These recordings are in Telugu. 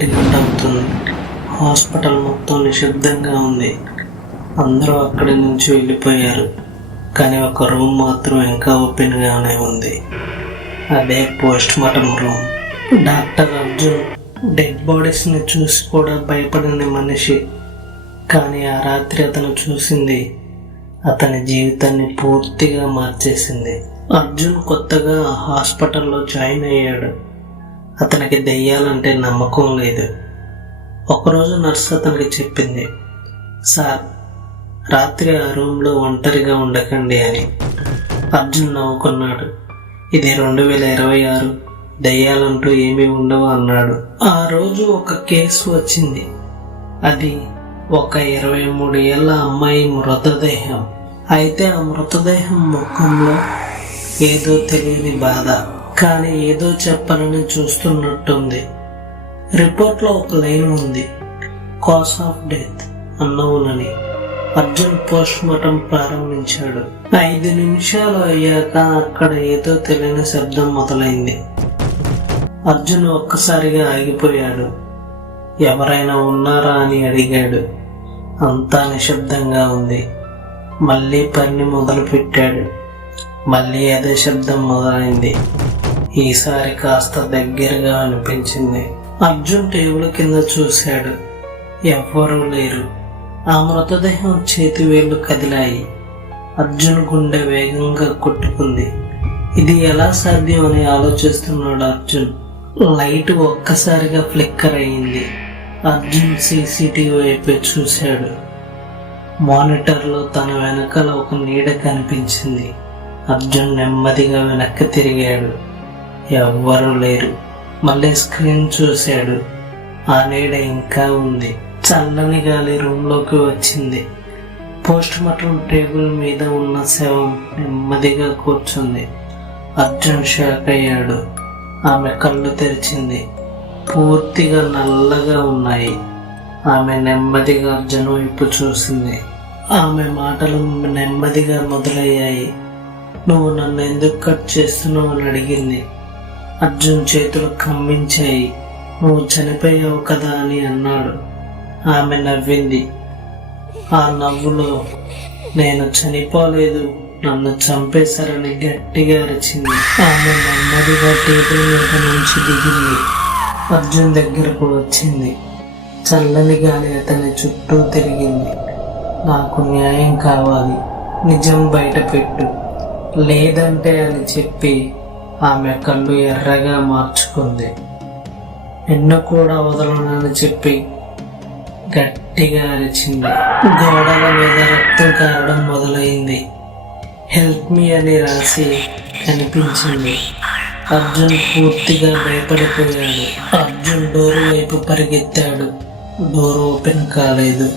అవుతుంది. హాస్పిటల్ మొత్తం నిశ్శబ్దంగా ఉంది. అందరూ అక్కడి నుంచి వెళ్ళిపోయారు. కానీ ఒక రూమ్ మాత్రం ఇంకా ఓపెన్గానే ఉంది. అదే post mortem room. Doctor Arjun dead బాడీస్ని చూసి కూడా భయపడని మనిషి. కానీ ఆ రాత్రి అతను చూసింది అతని జీవితాన్ని పూర్తిగా మార్చేసింది. అర్జున్ కొత్తగా హాస్పిటల్లో జాయిన్ అయ్యాడు. అతనికి దెయ్యాలంటే నమ్మకం లేదు. ఒకరోజు నర్సు అతనికి చెప్పింది, సార్, రాత్రి ఆ రూమ్లో ఒంటరిగా ఉండకండి అని. అర్జున్ నవ్వుకున్నాడు. ఇది 2026, దయ్యాలంటూ ఏమీ ఉండవు అన్నాడు. ఆ రోజు ఒక కేసు వచ్చింది. అది ఒక 23 ఏళ్ల అమ్మాయి మృతదేహం. అయితే ఆ మృతదేహం ముఖంలో ఏదో తెలియని బాధ, కానీ ఏదో చెప్పాలని చూస్తున్నట్టుంది. రిపోర్ట్లో ఒక లైన్ ఉంది, కాజ్ ఆఫ్ డెత్ అన్నౌన్ అని. అర్జున్ పోస్ట్ మార్టం ప్రారంభించాడు. 5 నిమిషాలు అయ్యాక అక్కడ ఏదో తెలియని శబ్దం మొదలైంది. అర్జున్ ఒక్కసారిగా ఆగిపోయాడు. ఎవరైనా ఉన్నారా అని అడిగాడు. అంతా నిశ్శబ్దంగా ఉంది. మళ్ళీ పని మొదలు పెట్టాడు. మళ్ళీ అదే శబ్దం మొదలైంది. ఈసారి కాస్త దగ్గరగా అనిపించింది. అర్జున్ టేబుల్ కింద చూశాడు. ఎవ్వరూ లేరు. ఆ మృతదేహం చేతి వేళ్లు కదిలాయి. అర్జున్ గుండె వేగంగా కొట్టుకుంది. ఇది ఎలా సాధ్యం అని ఆలోచిస్తున్నాడు అర్జున్. లైట్ ఒక్కసారిగా ఫ్లిక్కర్ అయింది. అర్జున్ సీసీటీవీ వైపు చూశాడు. మానిటర్లో తన వెనకాల ఒక నీడ కనిపించింది. అర్జున్ నెమ్మదిగా వెనక్కి తిరిగాడు. ఎవ్వరూ లేరు. మళ్ళీ స్క్రీన్ చూశాడు. ఆ నీడ ఇంకా ఉంది. చల్లని గాలి రూమ్లోకి వచ్చింది. పోస్ట్ మార్టం టేబుల్ మీద ఉన్న శవం నెమ్మదిగా కూర్చుంది. అర్జున్ షాక్ అయ్యాడు. ఆమె కళ్ళు తెరిచింది. పూర్తిగా నల్లగా ఉన్నాయి. ఆమె నెమ్మదిగా అర్జున్ వైపు చూసింది. ఆమె మాటలు నెమ్మదిగా మొదలయ్యాయి. నువ్వు నన్ను ఎందుకు కట్ చేస్తున్నావు అని అడిగింది. అర్జున్ చేతులు కంపించాయి. నువ్వు చనిపోయావు కదా అని అన్నాడు. ఆమె నవ్వింది. ఆ నవ్వులో నేను చనిపోలేదు, నన్ను చంపేశారని గట్టిగా అరిచింది. ఆమె నెమ్మదిగా టేబుల్ మీద నుంచి దిగింది. అర్జున్ దగ్గరకు వచ్చింది. చల్లని గాలి అతని చుట్టూ తిరిగింది. నాకు న్యాయం కావాలి, నిజం బయట పెట్టు, లేదంటే అని చెప్పి ఆమె కళ్ళు ఎర్రగా మార్చుకుంది. నిన్ను కూడా వదలనని చెప్పి గట్టిగా అరిచింది. గోడల మీద రక్తం కారడం మొదలైంది. హెల్ప్ మీ అని రాసి కనిపించింది. అర్జున్ పూర్తిగా భయపడిపోయాడు. అర్జున్ డోర్ వైపు పరిగెత్తాడు. డోర్ ఓపెన్ కాలేదు.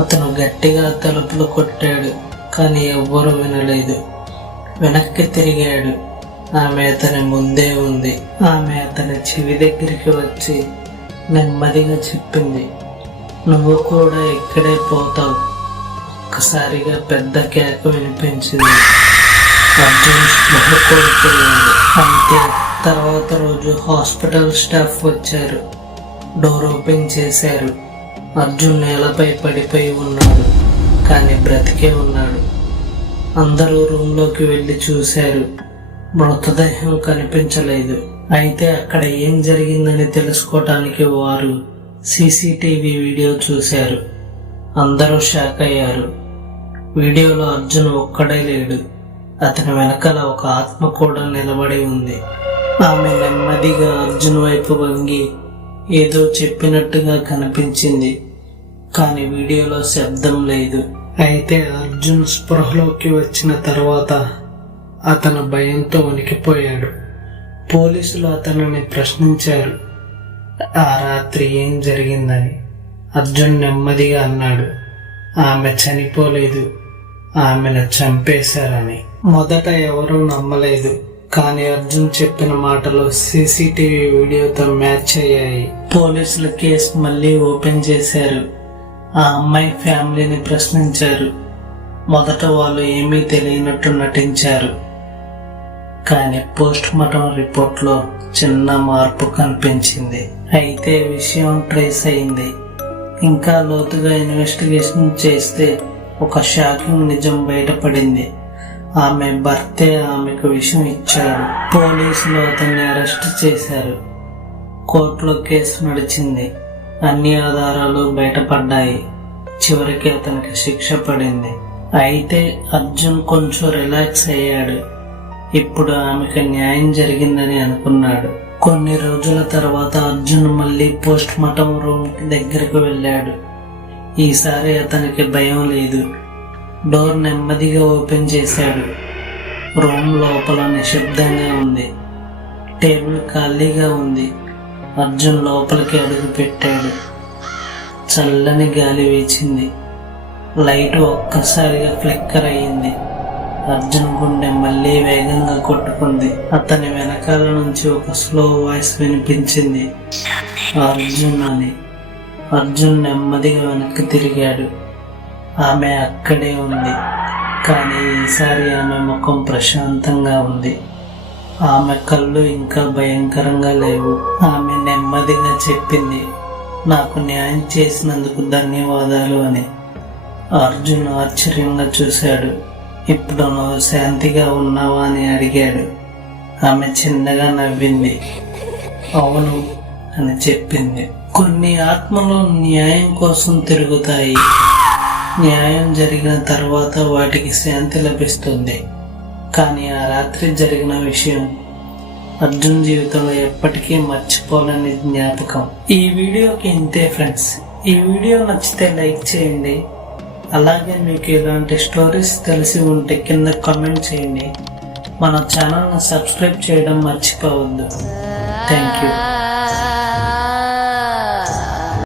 అతను గట్టిగా తలుపులు కొట్టాడు, కానీ ఎవ్వరూ వినలేదు. వెనక్కి తిరిగాడు. ఆమె అతని ముందే ఉంది. ఆమె అతని చెవి దగ్గరికి వచ్చి నెమ్మదిగా చెప్పింది, నువ్వు కూడా ఇక్కడే పోతావు. ఒక్కసారిగా పెద్ద కేక వినిపించింది. అర్జున్ స్పృహ కోల్పోయాడు. అంతే. తర్వాత రోజు హాస్పిటల్ స్టాఫ్ వచ్చారు. డోర్ ఓపెన్ చేశారు. అర్జున్ నేలపై పడిపోయి ఉన్నాడు, కానీ బ్రతికే ఉన్నాడు. అందరూ రూమ్లోకి వెళ్ళి చూశారు. మృతదేహం కనిపించలేదు. అయితే అక్కడ ఏం జరిగిందని తెలుసుకోవటానికి వారు సీసీటీవీ వీడియో చూశారు. అందరూ షాక్ అయ్యారు. వీడియోలో అర్జున్ ఒక్కడే లేడు. అతని వెనకాల ఒక ఆత్మ కూడా నిలబడి ఉంది. ఆమె నెమ్మదిగా అర్జున్ వైపు వంగి ఏదో చెప్పినట్టుగా కనిపించింది, కానీ వీడియోలో శబ్దం లేదు. అయితే అర్జున్ స్పృహలోకి వచ్చిన తర్వాత అతను భయంతో వణికిపోయాడు. పోలీసులు అతనిని ప్రశ్నించారు, ఆ రాత్రి ఏం జరిగిందని. అర్జున్ నెమ్మదిగా అన్నాడు, ఆమె చనిపోలేదు, ఆమెను చంపేశారని. మొదట ఎవరూ నమ్మలేదు, కానీ అర్జున్ చెప్పిన మాటలు సీసీటీవీ వీడియోతో మ్యాచ్ అయ్యాయి. పోలీసులు కేసు మళ్ళీ ఓపెన్ చేశారు. ఆ అమ్మాయి ఫ్యామిలీని ప్రశ్నించారు. మొదట వాళ్ళు ఏమీ తెలియనట్టు నటించారు, కానీ పోస్ట్ మార్టం రిపోర్ట్లో చిన్న మార్పు కనిపించింది. అయితే విషయం ట్రేస్ అయింది. ఇంకా లోతుగా ఇన్వెస్టిగేషన్ చేస్తే ఒక షాకింగ్ నిజం బయటపడింది. ఆమె భర్తే ఆమెకు విషయం ఇచ్చాడు. పోలీసులు అతన్ని అరెస్ట్ చేశారు. కోర్టులో కేసు నడిచింది. అన్ని ఆధారాలు బయటపడ్డాయి. చివరికి అతనికి శిక్ష పడింది. అయితే అర్జున్ కొంచెం రిలాక్స్ అయ్యాడు. ఇప్పుడు ఆమెకు న్యాయం జరిగిందని అనుకున్నాడు. కొన్ని రోజుల తర్వాత అర్జున్ మళ్ళీ పోస్ట్ మార్టం రూమ్ దగ్గరకు వెళ్ళాడు. ఈసారి అతనికి భయం లేదు. డోర్ నెమ్మదిగా ఓపెన్ చేశాడు. రూమ్ లోపల నిశ్శబ్దంగా ఉంది. టేబుల్ ఖాళీగా ఉంది. అర్జున్ లోపలికి అడుగు పెట్టాడు. చల్లని గాలి వీచింది. లైట్ ఒక్కసారిగా ఫ్లిక్కర్ అయ్యింది. అర్జున్ గుండె మళ్ళీ వేగంగా కొట్టుకుంది. అతని వెనకాల నుంచి ఒక స్లో వాయిస్ వినిపించింది, అర్జున్ అని. అర్జున్ నెమ్మదిగా వెనక్కి తిరిగాడు. ఆమె అక్కడే ఉంది. కానీ ఈసారి ఆమె ముఖం ప్రశాంతంగా ఉంది. ఆమె కళ్ళు ఇంకా భయంకరంగా లేవు. ఆమె నెమ్మదిగా చెప్పింది, నాకు న్యాయం చేసినందుకు ధన్యవాదాలు అని. అర్జున్ ఆశ్చర్యంగా చూశాడు. ఇప్పుడు నువ్వు శాంతిగా ఉన్నావా అని అడిగాడు. ఆమె చిన్నగా నవ్వింది. అవును అని చెప్పింది. కొన్ని ఆత్మలు న్యాయం కోసం తిరుగుతాయి. న్యాయం జరిగిన తర్వాత వాటికి శాంతి లభిస్తుంది. కానీ ఆ రాత్రి జరిగిన విషయం అర్జున్ జీవితంలో ఎప్పటికీ మర్చిపోలేని జ్ఞాపకం. ఈ వీడియోకి ఇంతే ఫ్రెండ్స్. ఈ వీడియో నచ్చితే లైక్ చేయండి. అలాగే మీకు ఇలాంటి స్టోరీస్ తెలిసి ఉంటే కింద కామెంట్ చేయండి. మన ఛానల్ని సబ్స్క్రైబ్ చేయడం మర్చిపోవద్దు. Thank you.